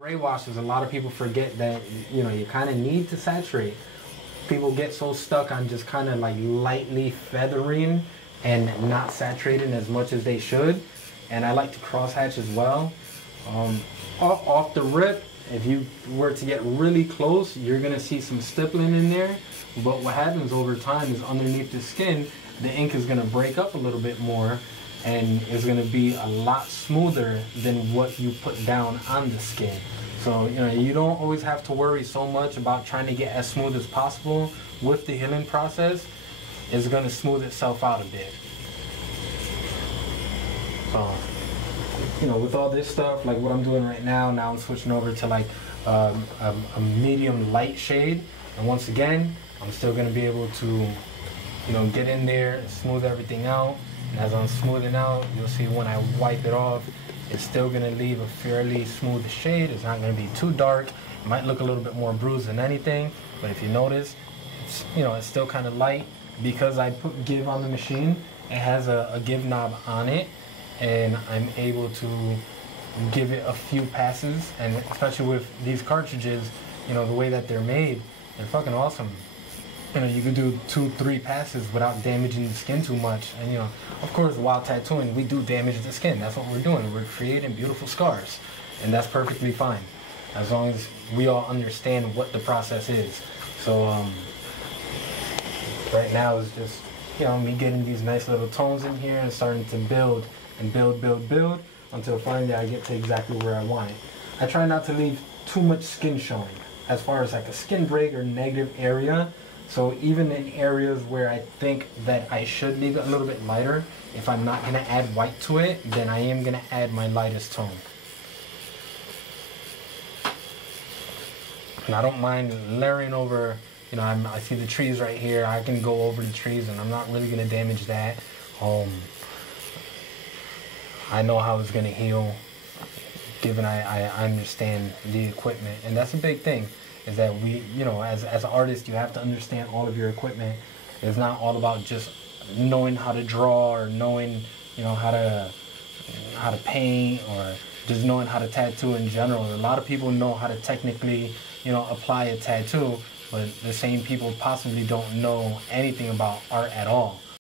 Spray washes, a lot of people forget that, you know, you kind of need to saturate. People get so stuck on just kind of like lightly feathering and not saturating as much as they should. And I like to cross hatch as well. Off the rip, if you were to get really close, you're gonna see some stippling in there. But what happens over time is underneath the skin, the ink is gonna break up a little bit more and it's gonna be a lot smoother than what you put down on the skin. So, you know, you don't always have to worry so much about trying to get as smooth as possible. With the healing process, it's gonna smooth itself out a bit. So, you know, with all this stuff, like what I'm doing right now, I'm switching over to like a medium light shade. And once again, I'm still gonna be able to, you know, get in there, smooth everything out. And as I'm smoothing out, you'll see when I wipe it off, it's still gonna leave a fairly smooth shade. It's not gonna be too dark. It might look a little bit more bruised than anything, but if you notice, it's, you know, it's still kind of light. Because I put give on the machine, it has a give knob on it, and I'm able to give it a few passes. And especially with these cartridges, you know, the way that they're made, they're fucking awesome. You know, you can do 2-3 passes without damaging the skin too much. And, you know, of course, while tattooing, we do damage the skin. That's what we're doing. We're creating beautiful scars. And that's perfectly fine, as long as we all understand what the process is. So, right now is just, you know, me getting these nice little tones in here and starting to build and build until finally I get to exactly where I want it. I try not to leave too much skin showing as far as like a skin break or negative area. So even in areas where I think that I should leave it a little bit lighter, if I'm not gonna add white to it, then I am gonna add my lightest tone. And I don't mind layering over, you know, I see the trees right here. I can go over the trees and I'm not really gonna damage that. I know how it's gonna heal, given I understand the equipment. And that's a big thing, is that we, you know, as artists, you have to understand all of your equipment. It's not all about just knowing how to draw or knowing, you know, how to paint or just knowing how to tattoo in general. A lot of people know how to technically, you know, apply a tattoo, but the same people possibly don't know anything about art at all.